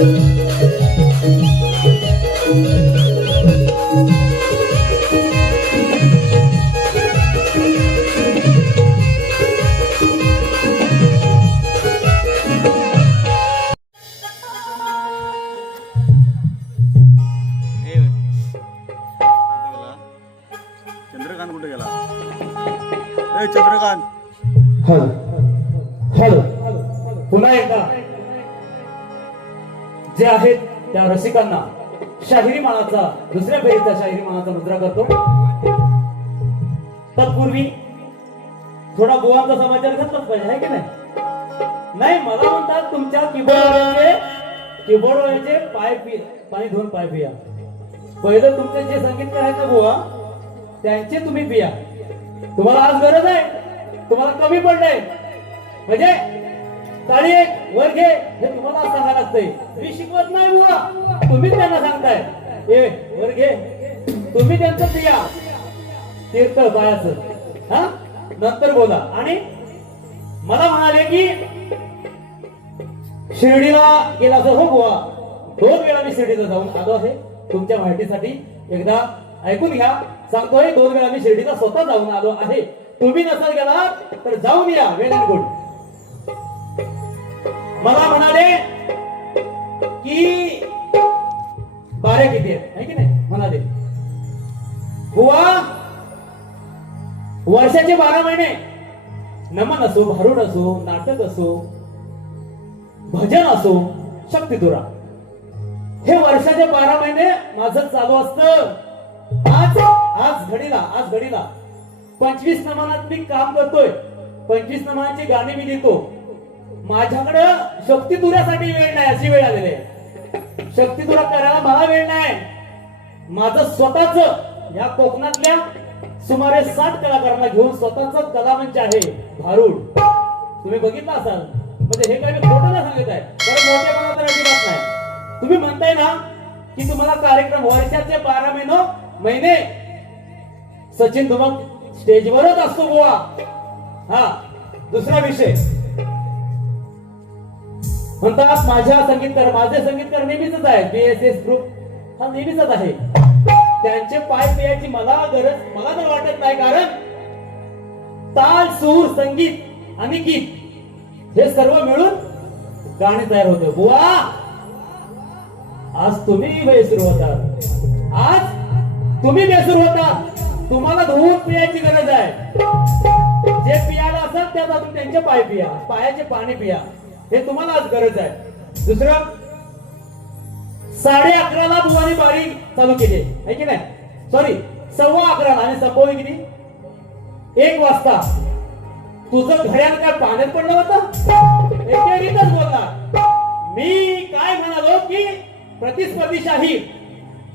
चंद्रकांत कुठे गेला? ए Chandrakant, hello hello. पुन्हा एकदा जे आहेत त्या रसिकांना शाहिरी मानाचा, दुसऱ्या फेरीचा शाहिरी मानाचा मुद्रा करतो. तत्पूर्वी थोडा बुवांचा समाचार घेतलाच पाहिजे, आहे की नाही? नाही, मला म्हणतात तुमच्या कीबोर्डवरचे पाणी धुवून पाय पिया. पहिलं तुमचे जे संगीतकार आहेत ना बुवा, त्यांचे तुम्ही पिया. तुम्हाला आज गरज आहे, तुम्हाला कमी पडलंय म्हणजे ताळी एक वर घे हे तुम्हाला आज सांगायला लागतंय. मी शिकवत नाही बुवा, तुम्ही त्यांना सांगताय ए वर घे. तुम्ही त्यांचं पिया तीर्थ पायाचं, हा नंतर बोला. आणि मला म्हणाले की शिर्डीला गेला असं. हो बुवा, 2 वेळा मी शिर्डीला जाऊन आलो आहे. तुमच्या माहितीसाठी एकदा ऐकून घ्या, सांगतोय. 2 वेळा मी शिर्डीला स्वतः जाऊन आलो आहे. तुम्ही नसाल गेला तर जाऊन या. वेल अँड गुड. मला म्हणाले की बाऱ्या किती आहेत, है की नाही? म्हणाले बुवा वर्षाचे 12 महिने नमन असो, भारुड असो, नाटक असो, भजन असो, शक्तितुरा, हे वर्षाचे 12 महिने माझं चालू असतं. आज घडीला 25 नमनात मी काम करतोय. 25 नमनाची गाणी मी लिहितो. माझ्याकडे शक्तितुऱ्यासाठी वेळ नाही, अशी वेळ आलेली आहे. शक्तितुरा करायला मला वेळ नाही. माझं स्वतःच या कोकणातल्या सुमारे 60 कलाकारांना घेऊन स्वतःच कलामंच आहे भारुड. तुम्ही बघितलं असाल. म्हणजे हे काही मी खोटं नाही सांगत आहे, कारण मोठेपणा तर अजिबात नाही. तुम्ही म्हणताय ना की तुम्हाला कार्यक्रम वर्षाचे 12 महिने सचिन धुमक स्टेजवरच असतो बुवा. हा दुसरा विषय म्हणतात माझे संगीतकार नेहमीच आहे. BSS ग्रुप हा नेहमीच आहे. त्यांचे पाय पियाची मला तर वाटत नाही, कारण ताल, सूर, संगीत आणि गीत हे सर्व मिळून गाणे तयार होते. बुवा आज तुम्ही बेसूर होतात. तुम्हाला धुवून पियाची गरज आहे. जे पियाला असेल त्यात अजून त्यांचे पाय पिया, पायाचे पाणी पिया, हे तुम्हाला आज गरज आहे. दुसरं 11:30ला बुवानी बारी चालू केली आहे की नाही? सॉरी 11:15 आणि संपवली किती? 1 वाजता. तुझं घड्याळ काय पाण्यात पडलं होतं? एकेरीतच बोलणार. मी काय म्हणालो की प्रतिस्पर्धी शाहीर,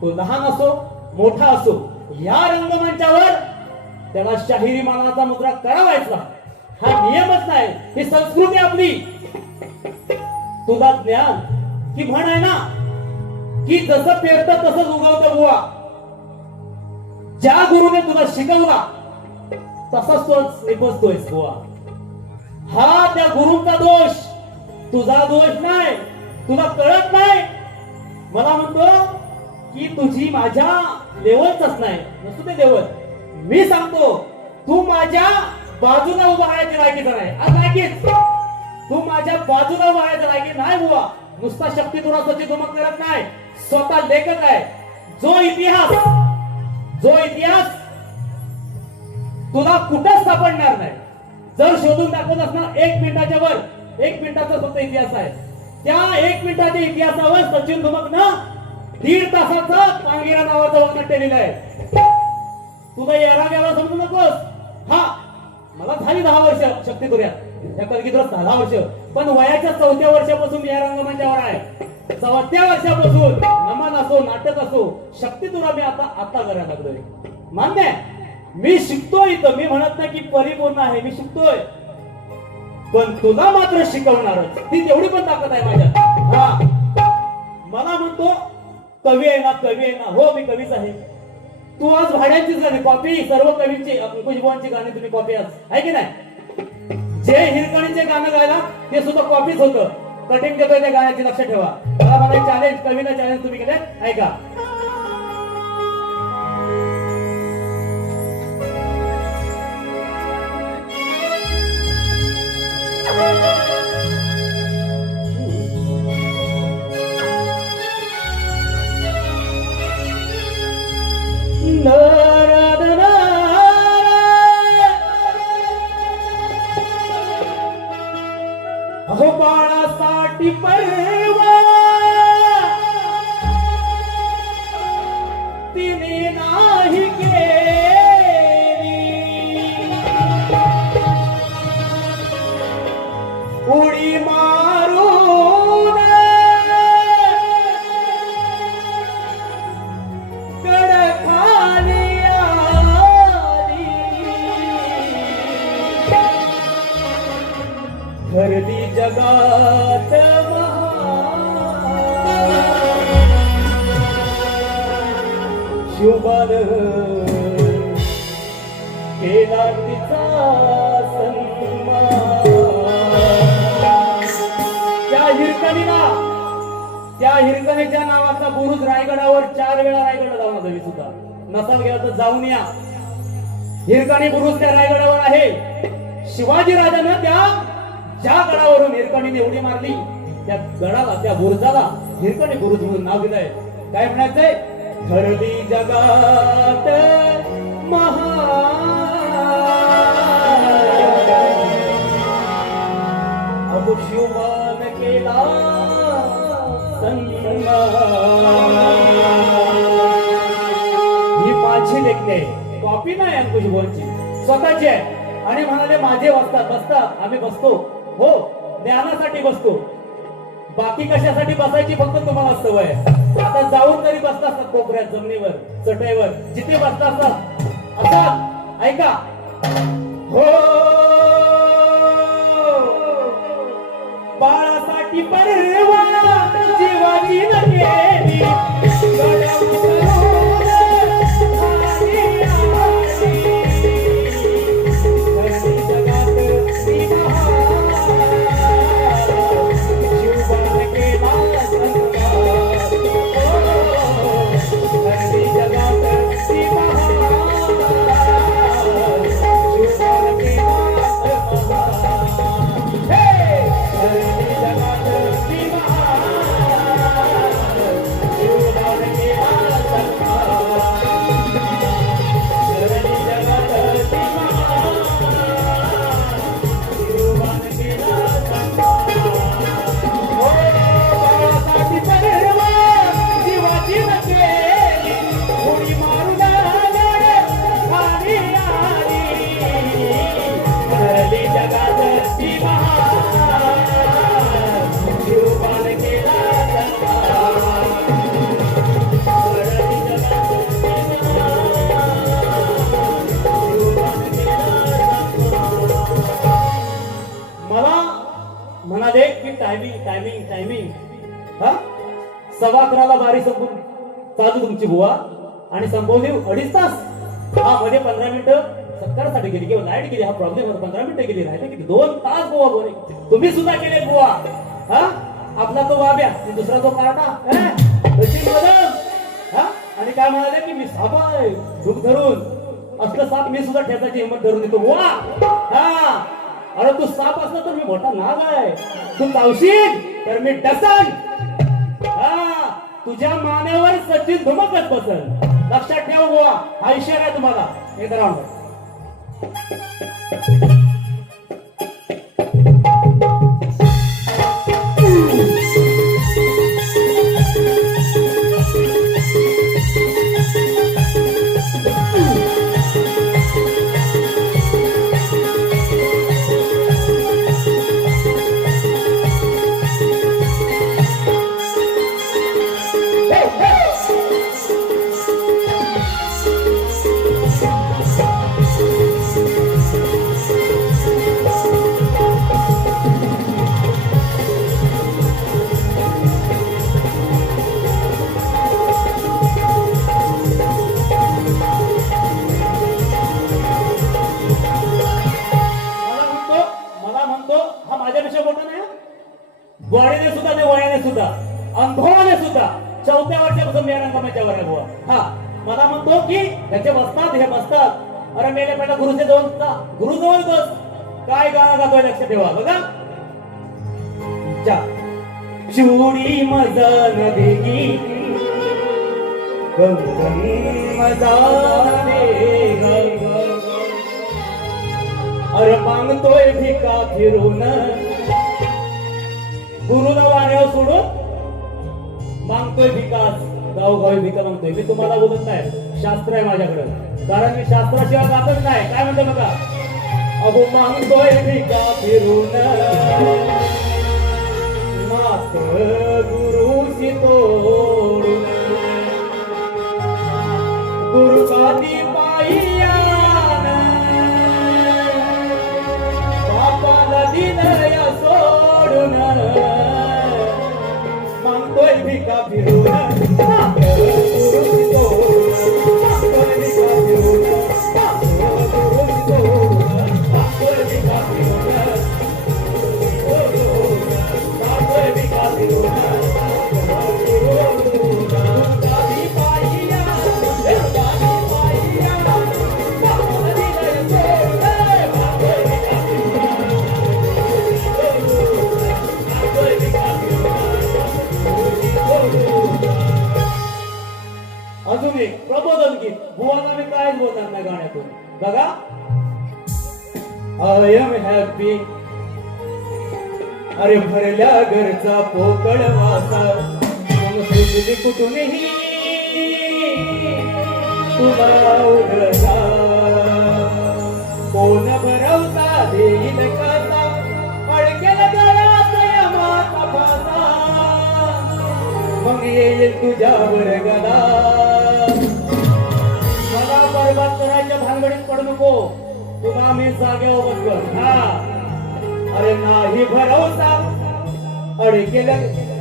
तो लहान असो मोठा असो, या रंगमंचावर त्याला शाहिरी मानाचा मुद्रा करावायचा. हा नियमच नाही, ही संस्कृती आपली. तुला ज्ञान की म्हण आहे ना की जसं पेरतं तसंच उगवतं बुवा. ज्या गुरुने तुला शिकवला तसाच तो निपजतोयस बुवा. हा त्या गुरुचा दोष, तुझा दोष नाही. तुला कळत नाही. मला म्हणतो की तुझी माझ्या लेवलच नाही, नसतो ते लेवल. मी सांगतो तू माझ्या बाजूला उभा राहायची लायकीचा नाही. आज लायकीच तू माझ्या बाजूला उभा राहायचा लायकी नाही बुवा. नुसता शक्तितुरा सचिन धुमक करत नाही, स्वतः लेखक आहे. जो इतिहास तुला कुठं सापडणार नाही. जर शोधून दाखवत असणार 1 मिनिटाच्या वर, 1 मिनिटाचा फक्त इतिहास आहे. त्या 1 मिनिटाच्या इतिहासावर सचिन धुमक ना 1.5 तासाचं पांगिरा नावाचं वक्तव्य लिहिलं आहे. तुला यारा गेला समजू नकोस. हा मला झाली 10 वर्ष शक्तितुऱ्यात, या कलगीतुऱ्यात 10 वर्ष, पण वयाच्या 4थ्या वर्षापासून या रंगमंचावर आहे. 4थ्या वर्षापासून नमन असो, नाटक असो, शक्तितुरा मी आता करायला लागलोय. मान्य आहे, मी शिकतोय इथं. मी म्हणत नाही की परिपूर्ण आहे, मी शिकतोय. पण तुला मात्र शिकवणारच, ती तेवढी पण ताकद आहे माझ्यात. हा मला म्हणतो कवी आहे ना. हो मी कवीच आहे. तू आज भाड्यांचीच गाणी कॉपी, सर्व कवींची, अंकुश बुवांची गाणी तुम्ही कॉपी आहे की नाही? जे हिरकणीचे गाणं गायला ते सुद्धा कॉपीच होतं. कटिंग देतोय त्या गाण्याची, लक्ष ठेवा. मला मला चॅलेंज, कविता चॅलेंज तुम्ही केले, ऐका. अहो बाळासाठी पर्वा तिने नाही केली, उडी मारून कडखाली आली, ठरली जगात शुभान केला तिचा सन्मान. त्या हिरकणीच्या नावाचा बुरुज रायगडावर 4 वेळा रायगडला जाऊन आलो मी सुद्धा. नसाल गेला तर जाऊन या. हिरकणी बुरुज त्या रायगडावर आहे. शिवाजी राजानं त्या ज्या गडावरून हिरकणीने उडी मारली त्या गडाला, त्या बुरुजाला हिरकणी बुरुज म्हणून नाव दिलंय. काय म्हणायचंय? ठरली जगात अब शुभान केला सन्मान. ही माझी लेखणे, कॉपी नाही अंकुश बोलची, स्वतःची आहे. आणि म्हणाले माझे वाचतात, बसतात, आम्ही बसतो. हो, ज्ञानासाठी बसतो, बाकी कशासाठी बसायची फक्त तुम्हाला सवय आहे. आता जाऊन तरी बसता असतात कोपऱ्यात, जमिनीवर, चटईवर, जिथे बसता असतात. आता ऐका. हो, बाळासाठी पर्वा जीवाची न केली, म्हणाले की टायमिंग टायमिंग टायमिंग. 11:15 बारी संपून चालू तुमची बुवा, आणि संपवली 2.5 तास. हा, मध्ये 15 मिनिटं सत्कारासाठी गेली किंवा लाईट गेली, हा प्रॉब्लेम होता. 15 मिनिटं गेली, राहिले किती? 2 तास बुवा बोले. तुम्ही सुद्धा केले बुवा. हा, आपला तो बाब्या, दुसरा तो काटा, आणि काय म्हणाले की मी साप आहे, धूप धरून असलं साप मी सुद्धा ठेचायची हिंमत धरून देतो बुवा. हा, अरे तू साप असला तर मी मोठा नाग आहे, तू चावशील तर मी डसन. हा, तुझ्या मानेवर सचिन धुमकच बसल. लक्षात ठेव बुवा, हा इशारा आहे तुम्हाला. हे करा. अनुभवाने सुद्धा 4थ्या वर्षापासून मी रंगमंचावर आहे बुवा. हा मला म्हणतो की ह्याचे बसतात हे बसतात. अरे मेले पहिला गुरुजवळ बस. काय गाणं गातोय लक्ष ठेवा बघा. चुडी मजन देगी गंगन मजान देगा. अरे मागतोय भिका फिरून गुरुला वाऱ्यावर सोडून मागतोय भिकास. गावोगावी भिका मागतोय. मी तुम्हाला बोलत नाही, शास्त्र आहे माझ्याकडे. कारण मी शास्त्राशिवाय गातच नाही. काय म्हणतो बघा. अगो मागतोय भिका फिरून नाथ गुरुशी तोडून. गुरुकादी पाय्यान बापाला दिलया सोडून. मागतोय भिका फिरून नाथ गुरुशी तोडून. मागतोय भिका फिरून नाथ गुरुशी तोडून. मागतोय भिका फिरून मागतोय भिका फिरून गुरुकादी पाय्या गुरुकादी पाय्या बापाला दिलया सोडून. मागतोय भिका फिरून मागतोय भिका फिरून. अजून एक प्रबोधन गीत. बुवाला मी काहीच बोलणार नाही गाण्यातून. बघा. I am happy. अरे भरल्या घरचा पोकळ वासा सुचली कुठूनही तुला उघडा. कोण भरवता देईल कसा अडकेल गळ्यात यमाचा फासा. मग येईल तुझ्यावर गदा. मला बरबाद करायच्या भानगडीत पडू नको. तुला मी जागेवर बसलो. हा अरे नाही भरवसा अडकेल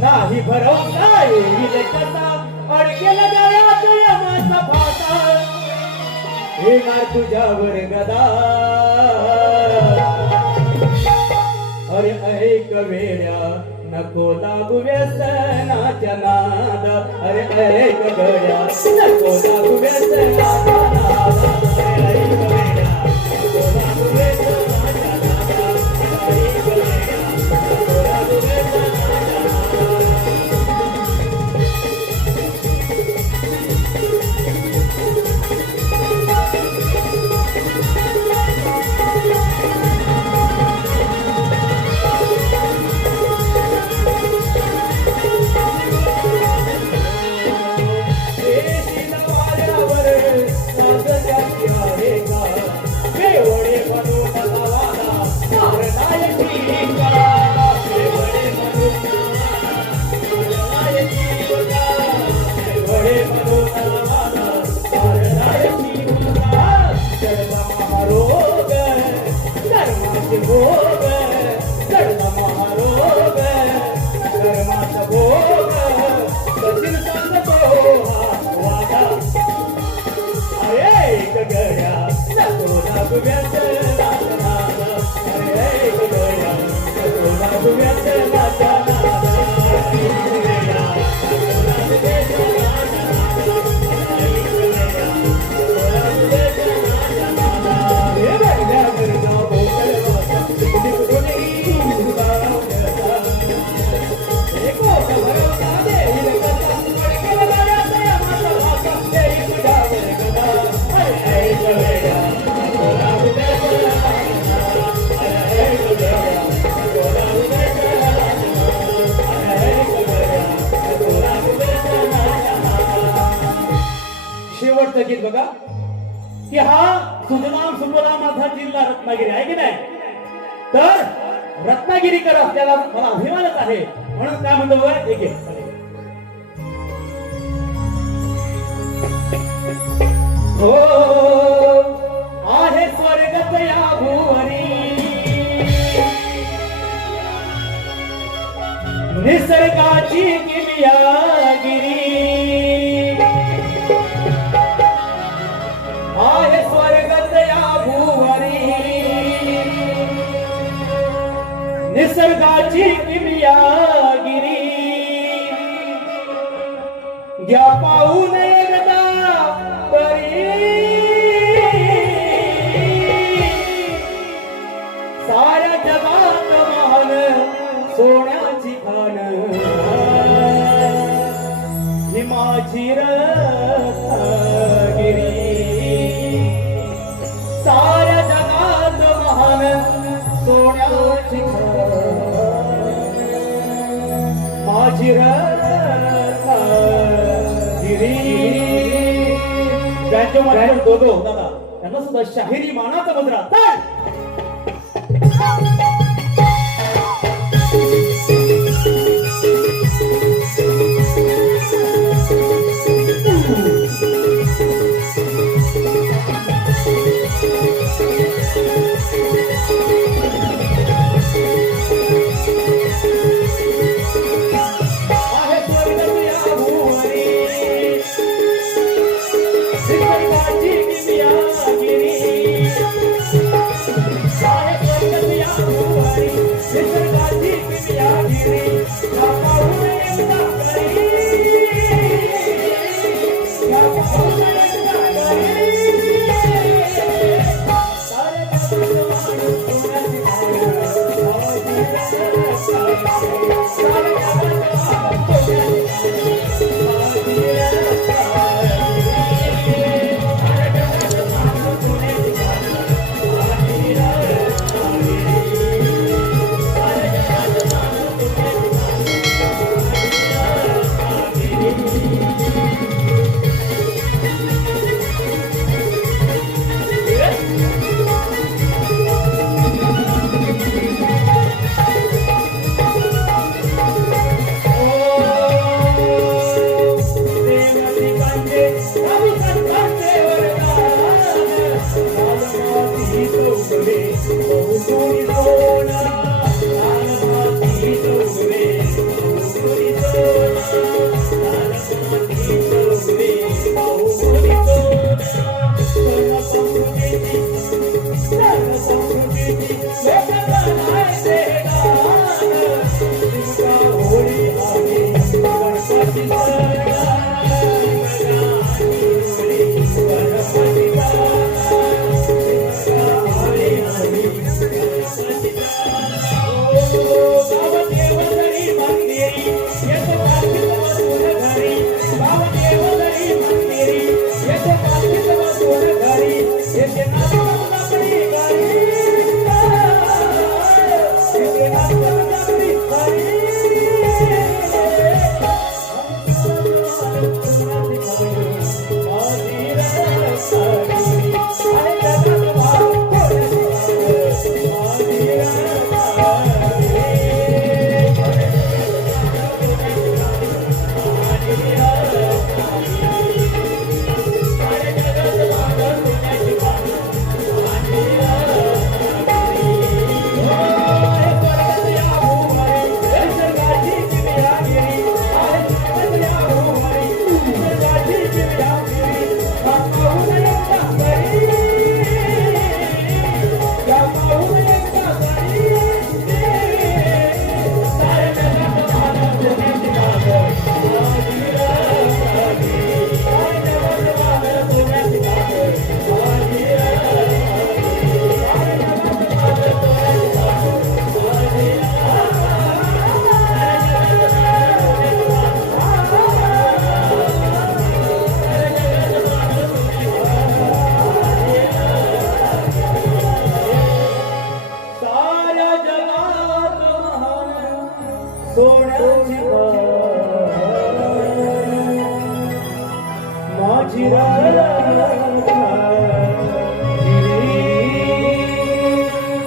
नाही भरवसा येईल कसा अडकेल गळ्यात यमाचा फासा. येणार तुझ्यावर गदा. अरे ऐक वेड्या नको लागू व्यसनाच्या नाद. अरे ऐक गड्या नको लागू व्यसनाच्या नाद. अरे ऐक वेड्या नको लागू व्यसनाच्या नाद. ऐक वेड्या नको लागू व्यसनाच्या नाद. शेवटचं गीत बघा की हा सुजलाम सुफलाम माझा जिल्हा रत्नागिरी आहे की नाही. तर रत्नागिरीकर असल्याला मला अभिमानच आहे. म्हणून काय म्हणतो बघा. एक हो आहे स्वर्गत या भुवरी निसर्गाची किमयागिरी. आहे स्वर्गत या भुवरी निसर्गाची किमयागिरी. घ्या पाहून एकदा तरी साऱ्या जगात महान सोन्याची खान ही माझी रत्नागिरी साऱ्या जगात महान सोन्याची खान माझी रत्नागिरी त्यांच्या मनात दोघो दादा त्यांना सुद्धा शाहिरी मानाचा मुद्रा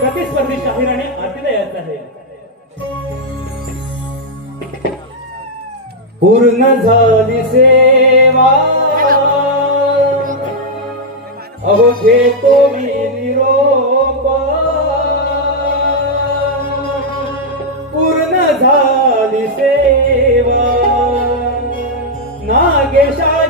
प्रतिस्पर्धी शाहिराने आरतीला यायचं आहे. पूर्ण झाली सेवा अहो घेतो मी निरोप पूर्ण झाली सेवा नागेशा